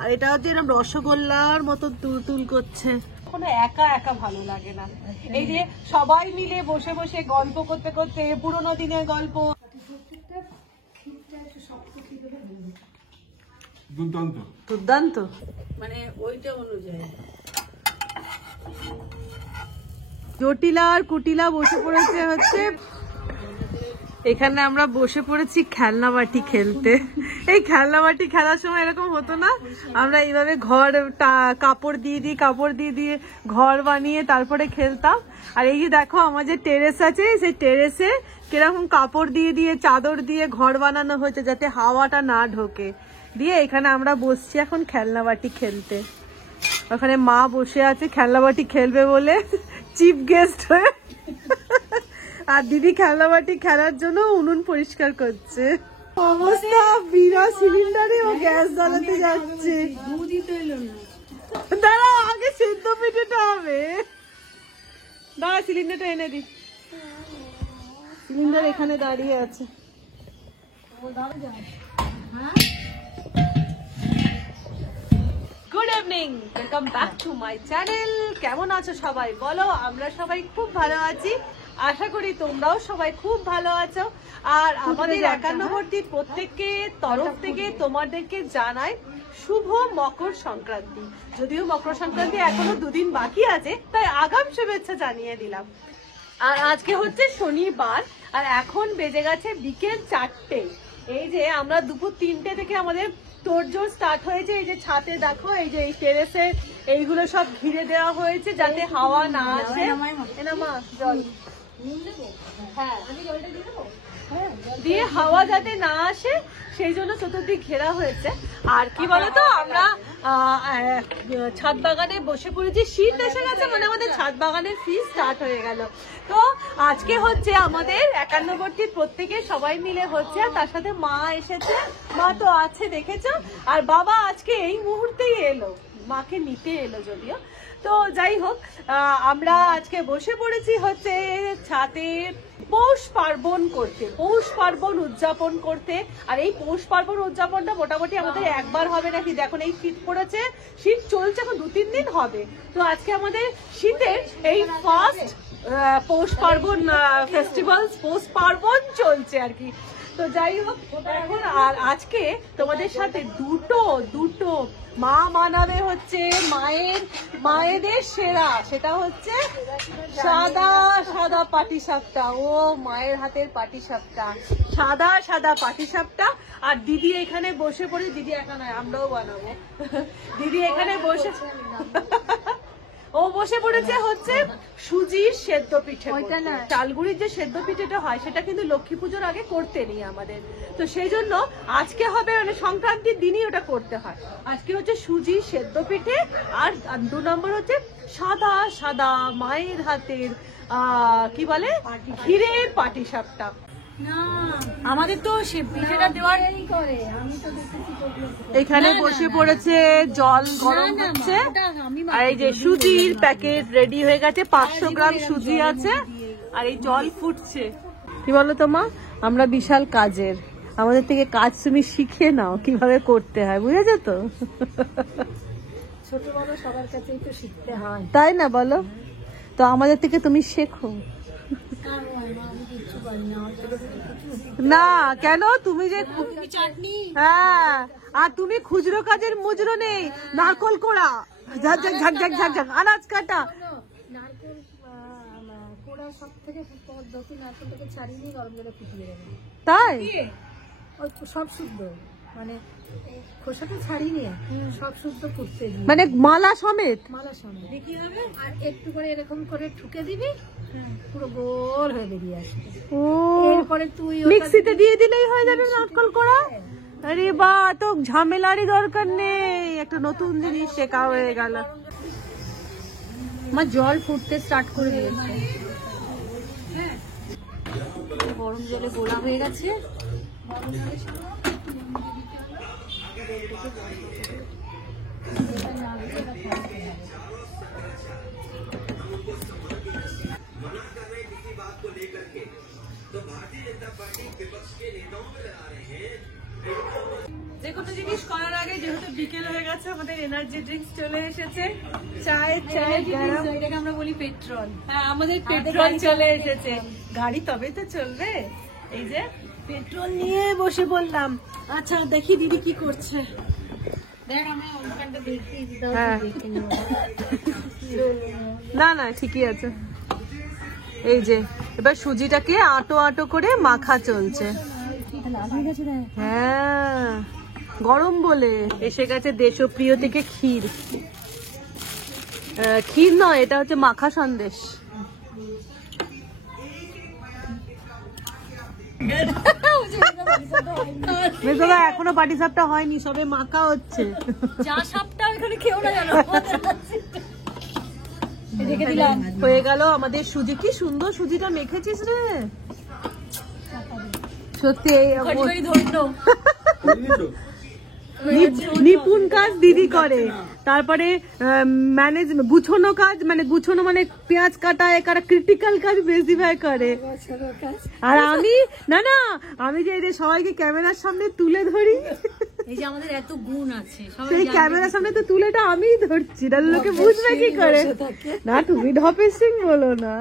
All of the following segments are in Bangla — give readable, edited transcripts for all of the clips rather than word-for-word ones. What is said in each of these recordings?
আর এটা হচ্ছে এরকম রসগোল্লার মতো তুল করছে। কোনো একা একা ভালো লাগে না, এই যে সবাই মিলে বসে বসে গল্প করতে করতে, পুরোনো দিনের গল্প। দুর্দান্ত মানে ওইটা অনুযায়ী। জটিলা আর কুটিলা বসে পড়েছে হচ্ছে এখানে, আমরা বসে পড়েছি খেলনা বাটি খেলতে। এই খেলনা বাটি খেলার সময় এরকম হতো না, আমরা এইভাবে কাপড় দিয়ে ঘর বানিয়ে তারপরে খেলতাম। আর এই যে দেখো আমার যে টেরেস আছে, সেই টেরেসে কিরকম কাপড় দিয়ে চাদর দিয়ে ঘর বানানো হয়েছে যাতে হাওয়াটা না ঢোকে। দিয়ে এখানে আমরা বসছি এখন খেলনা বাটি খেলতে। ওখানে মা বসে আছে খেলনা বাটি খেলবে বলে চিফ গেস্ট হয়ে, আর দিদি খেলনা বাটি খেলার জন্য উনুন পরিষ্কার করছে। অবস্থা বিনা সিলিন্ডারে ও গ্যাস জ্বালাতে যাচ্ছে। দাঁড়া আগে সেদ্ধ পিঠেটা হবে, দাঁড়া সিলিন্ডারটা এনে দি। সিলিন্ডার এখানে দাঁড়িয়ে আছে। Good evening, welcome back to my channel. কেমন আছো সবাই বলো? আমরা সবাই খুব ভালো আছি, আশা করি তোমরাও সবাই খুব ভালো আছো। আর আমাদের 51 প্রত্যেককে তরফ থেকে তোমাদেরকে জানাই শুভ মকর সংক্রান্তি। যদিও মকর সংক্রান্তি এখনো 2 দিন বাকি আছে, তাই আগাম শুভেচ্ছা জানিয়ে দিলাম। আর আজকে হচ্ছে শনিবার, আর এখন বেজে গেছে বিকেল 4টে। এই যে আমরা দুপুর 3টে থেকে আমাদের তোড়জোড় স্টার্ট হয়েছে। এই যে ছাদে দেখো, এই যে এই টেরেসে এইগুলো সব ঘিরে দেওয়া হয়েছে যাতে হাওয়া না আসে। জল দিয়ে হাওয়া যাতে না আসে সেই জন্য চতুর্দিক ঘেরা হয়েছে। আর কি বলতো, আমরা ছাদ বাগানে বসে পড়েছি। শীত এসে গেছে মানে আমাদের ছাদ বাগানের ফিজ স্টার্ট হয়ে গেল। তো আজকে হচ্ছে আমাদের 51 প্রত্যেকে সবাই মিলে হচ্ছে, আর তার সাথে মা এসেছে, মা তো আছে দেখেছো। আর বাবা আজকে এই মুহূর্তেই এলো, মাকে নিতে এলো যদিও। তো যাই হোক, আমরা আজকে বসে পড়েছি হচ্ছে ছাদে পৌষ পার্বণ করতে, পৌষ পার্বণ উদযাপন করতে। আর এই পৌষ পার্বণ উদযাপনটা মোটামুটি আমাদের একবার হবে নাকি, দেখুন এই শীত পড়েছে, শীত চলছে এখন 2-3 দিন হবে। তো আজকে আমাদের শীতের এই ফার্স্ট পৌষ পার্বণ ফেস্টিভ্যাল, পৌষ পার্বণ চলছে আর কি। তো যাই হোক এখন, আর আজকে তোমাদের সাথে দুটো মা বানাবে হচ্ছে মায়েদের সেরা, সেটা হচ্ছে সাদা পাটিসাপটা। ও মায়ের হাতের পাটিসাপটা, সাদা পাটিসাপটা। আর দিদি এখানে বসে পড়ে, দিদি একা নয় আমরাও বানাবো। দিদি এখানে বসে ও বসে পড়েছে হচ্ছে সুজির সেদ্ধ পিঠে। চালগুড়ির যে সেদ্ধ পিঠেটা হয় সেটা কিন্তু লক্ষ্মী পুজোর আগে করতে নেই আমাদের, তো সেই জন্য আজকে হবে, মানে সংক্রান্তির দিনই ওটা করতে হয়। আজকে হচ্ছে সুজির সেদ্ধ পিঠে, আর 2 নম্বর হচ্ছে সাদা মায়ের হাতের কি বলে ক্ষীরের পাটিসাপটা। আমাদের তো পিঠেটা দেওয়ার এখানে বসে পড়েছে, জল গরম হচ্ছে। আর এই যে সুজির প্যাকেট রেডি হয়ে গেছে, 500 গ্রাম সুজি আছে, আর এই জল ফুটছে। কি বলো তোমা, আমরা বিশাল কাজের, আমাদের থেকে কাজ তুমি শিখে নাও কিভাবে করতে হয়, বুঝেছো তো? ছোট বড় সবার কাছেই তো শিখতে হয়, তাই না বলো? তো আমাদের থেকে তুমি শেখো না কেন, তুমি যে হ্যাঁ, আর তুমি খুচরো কাজের মুজরো নেই, নারকল কোড়া, ঝাক আনাজ কাটা, তাই সব শুদ্ধ, মানে খোসাটা ছাড়িয়ে নিয়ে সব শুদ্ধ করতে, মানে মালা সমেত আর একটু করে এরকম করে ঠুকে দিবি, পুরো গোল হয়ে বেরিয়ে আসবে। ও এরপরে তুই মিক্সিতে দিয়ে দিলেই হয়ে যাবে নারকল কোড়া। আরে বা, তো ঝামেলারই দরকার নেই, একটা নতুন জিনিস শেখা হয়ে গেল। আমার জল ফুটতে স্টার্ট করে দিয়েছে, গরম জলে গোলা হয়ে গেছে। যে কোনো জিনিস করার আগে যেহেতু বিকেল হয়ে গেছে, আমাদের এনার্জি ড্রিঙ্কস চলে এসেছে, চায়ের গরম, এটাকে আমরা বলি পেট্রোল। হ্যাঁ আমাদের পেট্রোল চলে এসেছে, গাড়ি তবে তো চলবে। এই যে পেট্রোল নিয়ে বসে বললাম। আচ্ছা দেখি দিদি কি করছে। দেখ আমরা ওখানটা দেখি দাও, হ্যাঁ। দেখে নেব। না না ঠিকই আছে। এই যে এবার সুজিটাকে আটো আটো করে মাখা চলছে। লাল হয়ে গেছে দেখ। হ্যাঁ গরম বলে এসে গেছে দেশপ্রিয় থেকে ক্ষীর। ক্ষীর নয়, এটা হচ্ছে মাখা সন্দেশ। দাদা এখনো পাটি সাপটা হয়নি, সবে মাখা হচ্ছে। যা সাপটা ওখানে খেও না জানো। রেখে দিলাম। হয়ে গেল আমাদের সুজি। কি সুন্দর সুজিটা মেখেছিস রে, সত্যি খড়ি ধরল। নিপুণ কাজ দিদি করে। তারপরে ম্যানেজ গুছানো কাজ, মানে গুছানো মানে পেঁয়াজ কাটা একারা ক্রিটিক্যাল কাজ বেশি ভাই করে। আর আমি না না আমি যে এদের সবাইকে ক্যামেরার সামনে তুলে ধরি, এই যে আমাদের এত গুণ আছে, সেই ক্যামেরার সামনে তো তুলেটা আমিই ধরছি, না লোকে বুঝবে কি করে। না তুমি ঢপের সিং বলো না।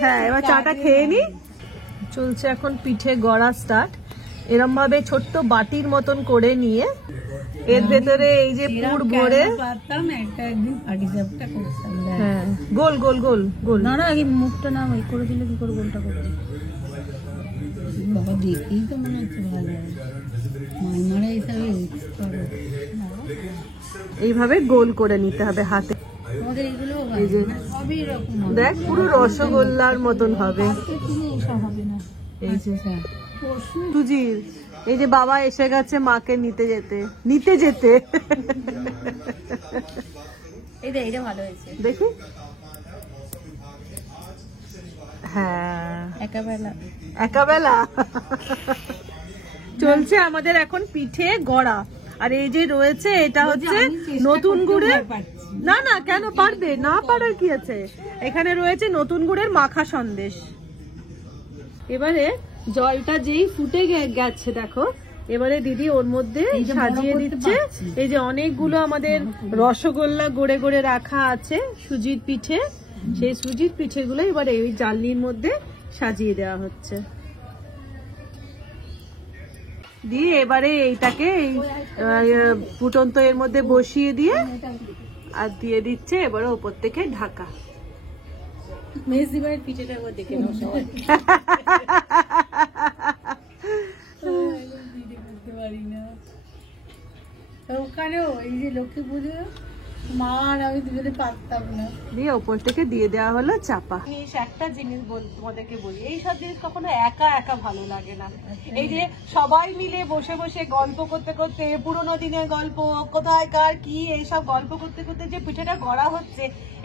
হ্যাঁ এবার চাটা খেয়ে নি। চলছে এখন পিঠে গড়া স্টার্ট। এরম ভাবে ছোট্ট বাটির মতন করে নিয়ে এর ভেতরে এই যে পুর ভরে, হ্যাঁ গোল গোল গোল গোল। না না আগে মুখটা না ওই করে দিলে কি করে গোলটা করবে বাবা, দেখেই তো মনে হচ্ছে ভালো মাইমারা হিসাবে। এইভাবে গোল করে নিতে হবে হাতে। আমাদের এইগুলো এই যে সবই রকম দেখ পুরো রসগোল্লার মতন হবে। এইসব হবে না। এই যে সুজির, এই যে বাবা এসে গেছে মাকে নিতে যেতে। এটা ভালো হয়েছে দেখি। হ্যাঁ একাবেলা চলছে আমাদের এখন পিঠে গড়া। আর এই যে রয়েছে এটা হচ্ছে নতুন গুড়ের, না না কেন পারবে না, পারার কি আছে। এখানে রয়েছে নতুন গুড়ের মাখা সন্দেশ। এবারে জলটা যেই ফুটে গেছে দেখো, এবারে দিদি ওর মধ্যে সাজিয়ে দিচ্ছে। এই যে অনেকগুলো আমাদের রসগোল্লা গড়ে গড়ে রাখা আছে সুজির পিঠে, সেই সুজির পিঠেগুলো এবারে ওই জালনির মধ্যে সাজিয়ে দেওয়া হচ্ছে। দিয়ে এবারে এইটাকে ফুটন্ত এর মধ্যে বসিয়ে দিয়ে আর দিয়ে দিচ্ছে এবারে ওপর থেকে ঢাকা। মেজদিবাইয়ের পিঠেটা একবার দেখে নাও সবাই। ওখানেও এই যে লক্ষ্মী পুজো মা আর আমি দুজনে পারতাম না, দিয়ে ওপর থেকে দিয়ে দেওয়া হলো চাপা। একটা জিনিস তোমাদেরকে বলি, এইসব জিনিস কখনো একা একা ভালো লাগে না। এই যে সবাই মিলে বসে বসে গল্প করতে করতে, পুরোনো দিনের গল্প, কোথায় কার কি, এইসব গল্প করতে করতে যে পিঠেটা গড়া হচ্ছে,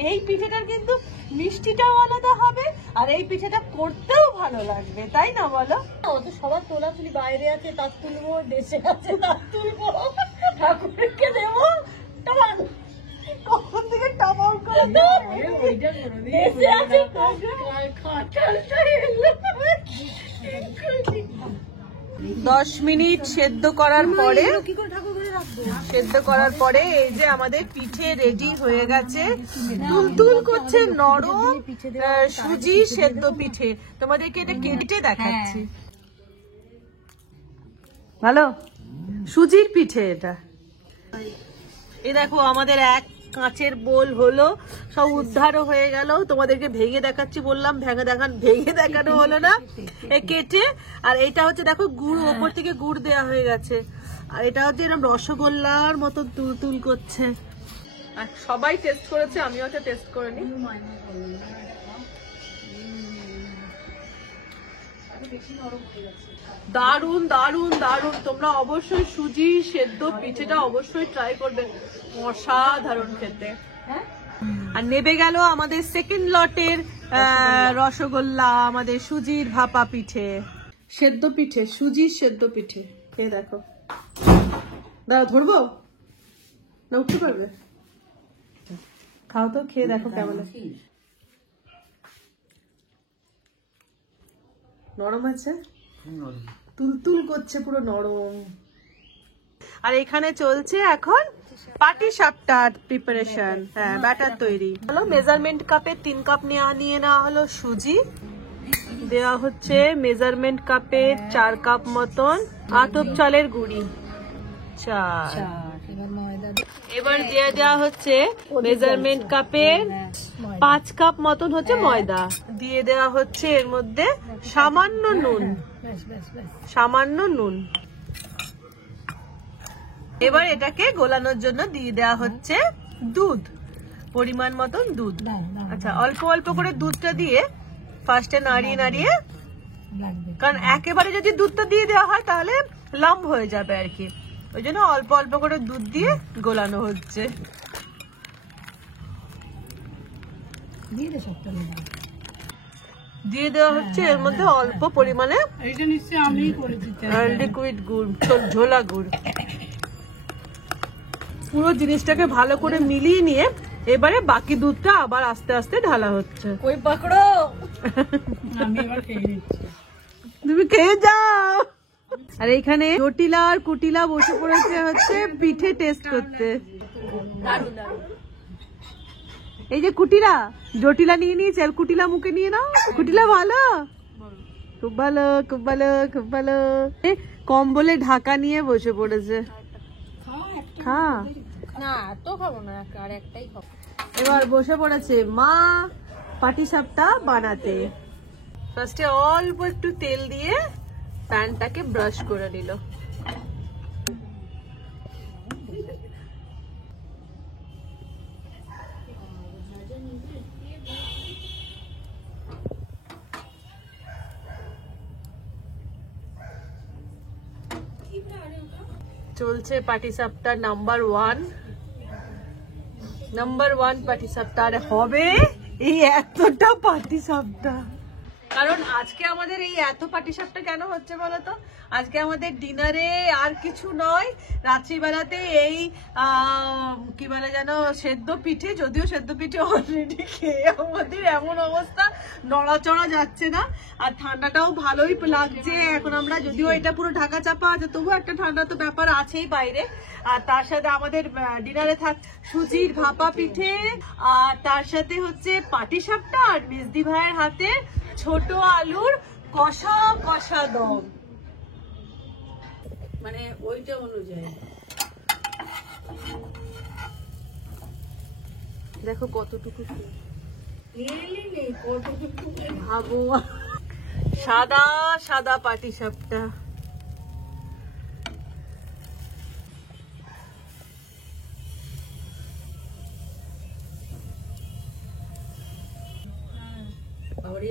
এই পিঠেটার কিন্তু মিষ্টিটাও আলাদা হবে আর এই পিঠেটা করতেও ভালো লাগবে, তাই না বলো? ও তো সবার তোলা তুলি, বাইরে আছে তার তুলবো, দেশে আছে তার তুলবো, ঠাকুরকে দেবো, কখন থেকে টামাল করে 10 মিনিট সেদ্ধ করার পরে এই যে আমাদের পিঠে রেডি হয়ে গেছে। তুলতুল করছে নরম সুজি সেদ্ধ পিঠে। তোমাদেরকে এটা কেটে দেখাচ্ছি। ভালো সুজির পিঠে এটা। এই দেখো আমাদের এক কাঁচের বোল হলো, সব উদ্ধারও হয়ে গেল। তোমাদেরকে ভেঙে দেখাচ্ছি বললাম, ভেঙে দেখানো হলো না, কেটে। আর এটা হচ্ছে দেখো গুড়, ওপর থেকে গুড় দেওয়া হয়ে গেছে। আর এটা হচ্ছে এরকম রসগোল্লার মতো তুলতুল করছে। আর সবাই টেস্ট করেছে, আমিও একটা টেস্ট করে নিই। দারুন দারুন দারুন। তোমরা অবশ্যই সুজি সেদ্ধ পিঠেটা অবশ্যই ট্রাই করবে, অসাধারণ খেতে। আর নেবে গেল আমাদের সেকেন্ড লটের রসগোল্লা, আমাদের সুজির ভাপা পিঠে, সেদ্ধ পিঠে, সুজির সেদ্ধ পিঠে। খেয়ে দেখো। দাঁড়া ধরবো না, উঠতে পারবে? খাও তো, খেয়ে দেখো কেমন। নরম আছে, তুলতুল করছে, পুরো নরম। আর এখানে চলছে এখন পাটিসাপটার প্রিপারেশন। হ্যাঁ, ব্যাটার তৈরি হলো। মেজারমেন্ট কাপে 3 কাপ নিয়ে নেওয়া হলো সুজি, দেওয়া হচ্ছে মেজারমেন্ট কাপে 4 কাপ মতন আতপ চালের গুঁড়ি 4। এবার দিয়ে দেওয়া হচ্ছে মেজারমেন্ট কাপের 5 কাপ মতন হচ্ছে ময়দা, দিয়ে দেওয়া হচ্ছে এর মধ্যে সামান্য নুন। এবার এটাকে গোলানোর জন্য দিয়ে দেওয়া হচ্ছে দুধ, পরিমাণ মতন দুধ। আচ্ছা, অল্প অল্প করে দুধটা দিয়ে ফার্স্টে নাড়িয়ে, কারণ একেবারে যদি দুধটা দিয়ে দেওয়া হয় তাহলে লাম্প হয়ে যাবে আর কি, ওই জন্য অল্প অল্প করে দুধ দিয়ে গোলানো হচ্ছে। দিয়ে দেওয়া হচ্ছে এর মধ্যে অল্প পরিমাণে লিকুইড গুড়, ঝোলা গুড়। পুরো জিনিসটাকে ভালো করে মিলিয়ে নিয়ে এবারে বাকি দুধটা আবার আস্তে আস্তে ঢালা হচ্ছে। ওই পাকড়ো, আমি এবার খেয়ে নিচ্ছি, তুমি খেয়ে যাও। আর এখানে জটিলা আর কুটিলা বসে পড়েছে হচ্ছে পিঠে টেস্ট করতে। এই যে কুটিলা, জটিলা নিয়ে নিয়েছে আর কুটিলা মুখে নিয়ে নাও। কুটিলা ভালো, খুব ভালো, খুব ভালো, খুব ভালো। কম্বলে ঢাকা নিয়ে বসে পড়েছে। খা না, তো খাবো না, আর একটাই খাবো। এবার বসে পড়েছে মা পাটিসাপটা বানাতে। ফার্স্টে অল্প একটু তেল দিয়ে প্যানটাকে ব্রাশ করে নিল। চলছে পাটিসাপটা নাম্বার 1 পাটিসাপটা। আর হবে এই এতটা পাটিসাপটা, কারণ আজকে আমাদের এই এত পাটিসাপটা কেন হচ্ছে বলতো? আজকে আমাদের ডিনারে আর কিছু নয়, রাত্রিবেলাতে এই কি বলে যেন সেদ্ধ পিঠে, যদিও সেদ্ধ পিঠে অলরেডি খেয়ে আমাদের এমন অবস্থা, নড়াচড়া যাচ্ছে না। আর ঠান্ডাটাও ভালোই লাগছে এখন। আমরা যদিও এটা পুরো ঢাকা চাপা আছে, তবুও একটা ঠান্ডা তো ব্যাপার আছেই বাইরে। আর তার সাথে আমাদের ডিনারে থাক সুজির ভাপা পিঠে, আর তার সাথে হচ্ছে পাটিসাপটা, আর মেজদি ভাইয়ের হাতে ছোট আলুর কষা কষা দম, মানে ওইটা অনুযায়ী। দেখো কতটুকু ভাবো, সাদা সাদা পাটিসাপটা।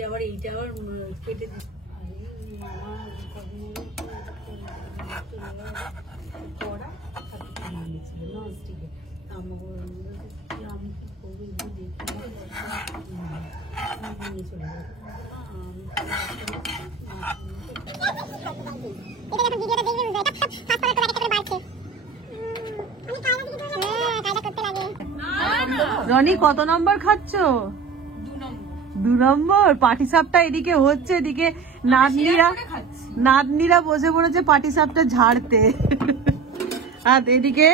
আবার এইটা আবার কেটে রনি কত নম্বর খাচ্ছ? 2 নম্বর। পাটিসাপটা এদিকে হচ্ছে, এদিকে নাতনিরা বসে পড়েছে পাটিসাপটা ঝাড়তে, আর এদিকে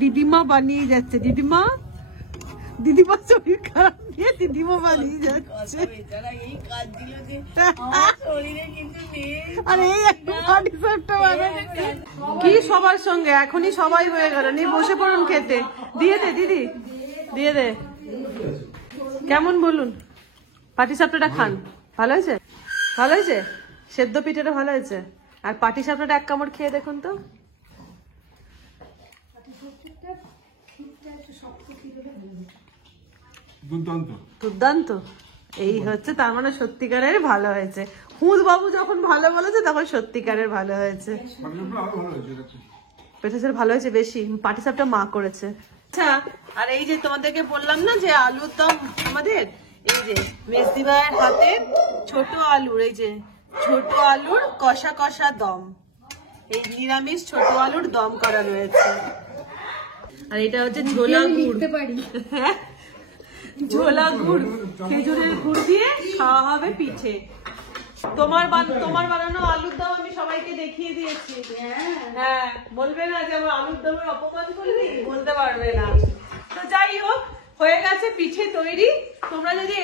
দিদিমা বানিয়ে যাচ্ছে। দিদিমা শরীর খারাপ নিয়ে দিদিমা বানিয়ে যাচ্ছে। আর এই একটা পাটিসাপটা বানাচ্ছে কি সবার সঙ্গে, এখনই সবাই হয়ে গেল। নিয়ে বসে পড়ুন খেতে। দিয়ে দে দিদি, দিয়ে দে। কেমন বলুন? পাটিসাপটাটা খান। ভালো হয়েছে? ভালো হয়েছে? সেদ্ধ পিঠেটা ভালো হয়েছে? আর পাটিসাপটাটা এক কামড় খেয়ে দেখুন তো। দুর্দান্ত। এই হচ্ছে তার মানে সত্যিকারের ভালো হয়েছে। হুদ বাবু যখন ভালো বলেছে তখন সত্যিকারের ভালো হয়েছে। পেটেসের ভালো হয়েছে বেশি। পাটিসাপটা মা করেছে। আচ্ছা, আর এই যে তোমাদেরকে বললাম না যে আলুর দম আমাদের, এই যে মেজদি ভাইয়ের হাতে ছোট আলুর, এই যে ছোট আলুর কষা কষা দম, এই নিরামিষ ছোট আলুর দম করা রয়েছে। আর এটা হচ্ছে ঝোলা গুড়, ঝোলা গুড়, খেজুরের গুড় দিয়ে খাওয়া হবে পিঠে। তোমার বানানো আলুর দম আমি সবাইকে দেখিয়ে দিয়েছি। হ্যাঁ, বলবে না যে আমার আলুর দমের অপমান করলি, বলতে পারবে না। তো যাই হোক, হয়ে গেছে পিঠে তৈরি। তোমরা যদি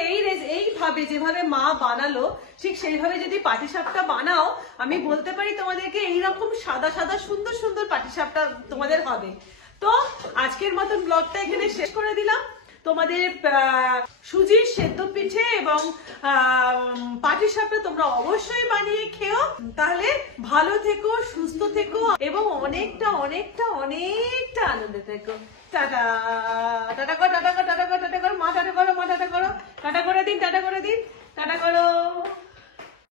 এইভাবে যেভাবে মা বানালো ঠিক সেইভাবে যদি পাটিসাপটা বানাও, আমি বলতে পারি তোমাদেরকে এইরকম সাদা সাদা সুন্দর সুন্দর পাটিসাপটা তোমাদের হবে। তো আজকের মতন ব্লগটা এখানে শেষ করে দিলাম। তোমাদের সুজির সেদ্ধ পিঠে এবং পাটিসাপটা তোমরা অবশ্যই বানিয়ে খেও। তাহলে ভালো থেকো, সুস্থ থেকো এবং অনেকটা অনেকটা অনেকটা আনন্দে থেকো। টাটা টাটা করো, টাটা করো, টাটা করো, টাটা করো, মা টাটা করো, মা টাটা করো, টাটা করে দিন, টাটা করে দিন, টাটা করো।